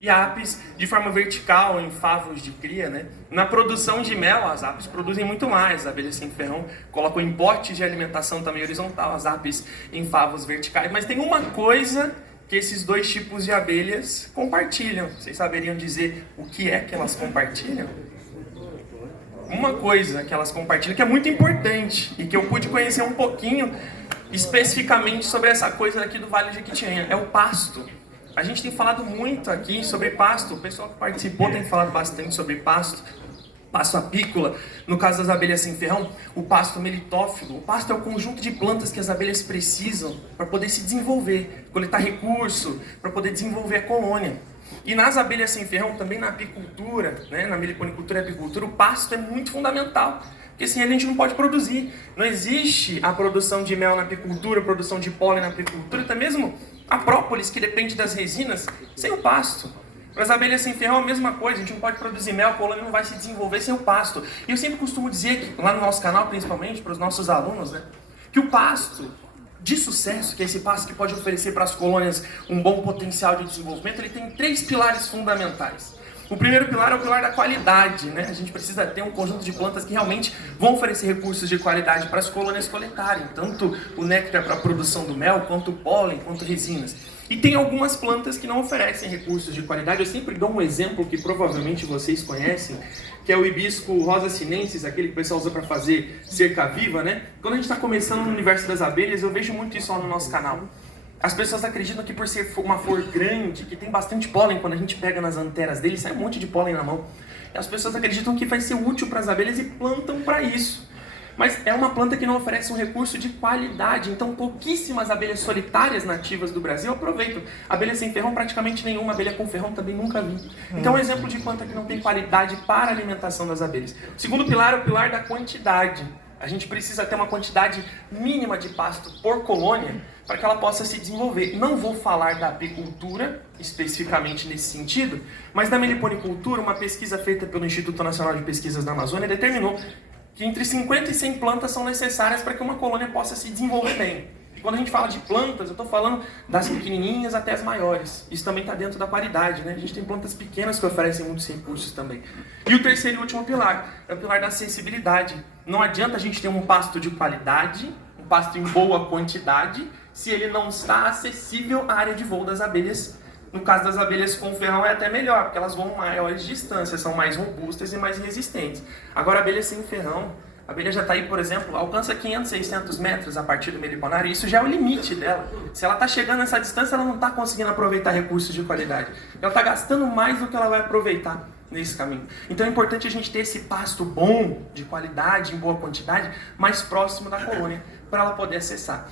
E apis de forma vertical em favos de cria, né? Na produção de mel, as apis produzem muito mais. As abelhas sem ferrão colocam em potes de alimentação também horizontal, as apis em favos verticais. Mas tem uma coisa que esses dois tipos de abelhas compartilham. Vocês saberiam dizer o que é que elas compartilham? Uma coisa que elas compartilham que é muito importante e que eu pude conhecer um pouquinho especificamente sobre essa coisa aqui do Vale de Jequitinhonha, é o pasto. A gente tem falado muito aqui sobre pasto, o pessoal que participou tem falado bastante sobre pasto, pasto apícola, no caso das abelhas sem ferrão, o pasto melitófilo. O pasto é o conjunto de plantas que as abelhas precisam para poder se desenvolver, coletar recurso, para poder desenvolver a colônia. E nas abelhas sem ferrão, também na apicultura, né, na meliponicultura e apicultura, o pasto é muito fundamental. Porque assim a gente não pode produzir. Não existe a produção de mel na apicultura, a produção de pólen na apicultura, até mesmo a própolis, que depende das resinas, sem o pasto. Para as abelhas sem ferrão, a mesma coisa. A gente não pode produzir mel, a colônia não vai se desenvolver sem o pasto. E eu sempre costumo dizer, que, lá no nosso canal, principalmente, para os nossos alunos, né, que o pasto de sucesso, que é esse pasto que pode oferecer para as colônias um bom potencial de desenvolvimento, ele tem 3 pilares fundamentais. O primeiro pilar é o pilar da qualidade, né? A gente precisa ter um conjunto de plantas que realmente vão oferecer recursos de qualidade para as colônias coletarem, tanto o néctar para a produção do mel, quanto o pólen, quanto resinas. E tem algumas plantas que não oferecem recursos de qualidade. Eu sempre dou um exemplo que provavelmente vocês conhecem, que é o hibisco rosa sinensis, aquele que o pessoal usa para fazer cerca viva, né? Quando a gente está começando no universo das abelhas, eu vejo muito isso lá no nosso canal. As pessoas acreditam que por ser uma flor grande, que tem bastante pólen, quando a gente pega nas anteras dele, sai um monte de pólen na mão. E as pessoas acreditam que vai ser útil para as abelhas e plantam para isso. Mas é uma planta que não oferece um recurso de qualidade, então pouquíssimas abelhas solitárias nativas do Brasil aproveitam. Abelha sem ferrão, praticamente nenhuma, abelha com ferrão também nunca vi. Então é um exemplo de planta que não tem qualidade para a alimentação das abelhas. O segundo pilar é o pilar da quantidade. A gente precisa ter uma quantidade mínima de pasto por colônia para que ela possa se desenvolver. Não vou falar da apicultura, especificamente nesse sentido, mas da meliponicultura, uma pesquisa feita pelo Instituto Nacional de Pesquisas da Amazônia determinou que entre 50 e 100 plantas são necessárias para que uma colônia possa se desenvolver bem. E quando a gente fala de plantas, eu estou falando das pequenininhas até as maiores. Isso também está dentro da qualidade, né? A gente tem plantas pequenas que oferecem muitos recursos também. E o terceiro e último pilar é o pilar da acessibilidade. Não adianta a gente ter um pasto de qualidade, um pasto em boa quantidade, se ele não está acessível à área de voo das abelhas. No caso das abelhas com ferrão é até melhor, porque elas voam maiores distâncias, são mais robustas e mais resistentes. Agora, a abelha sem ferrão, a abelha já está aí, por exemplo, alcança 500, 600 metros a partir do meliponário, e isso já é o limite dela. Se ela está chegando nessa distância, ela não está conseguindo aproveitar recursos de qualidade. Ela está gastando mais do que ela vai aproveitar nesse caminho. Então é importante a gente ter esse pasto bom, de qualidade, em boa quantidade, mais próximo da colônia, para ela poder acessar.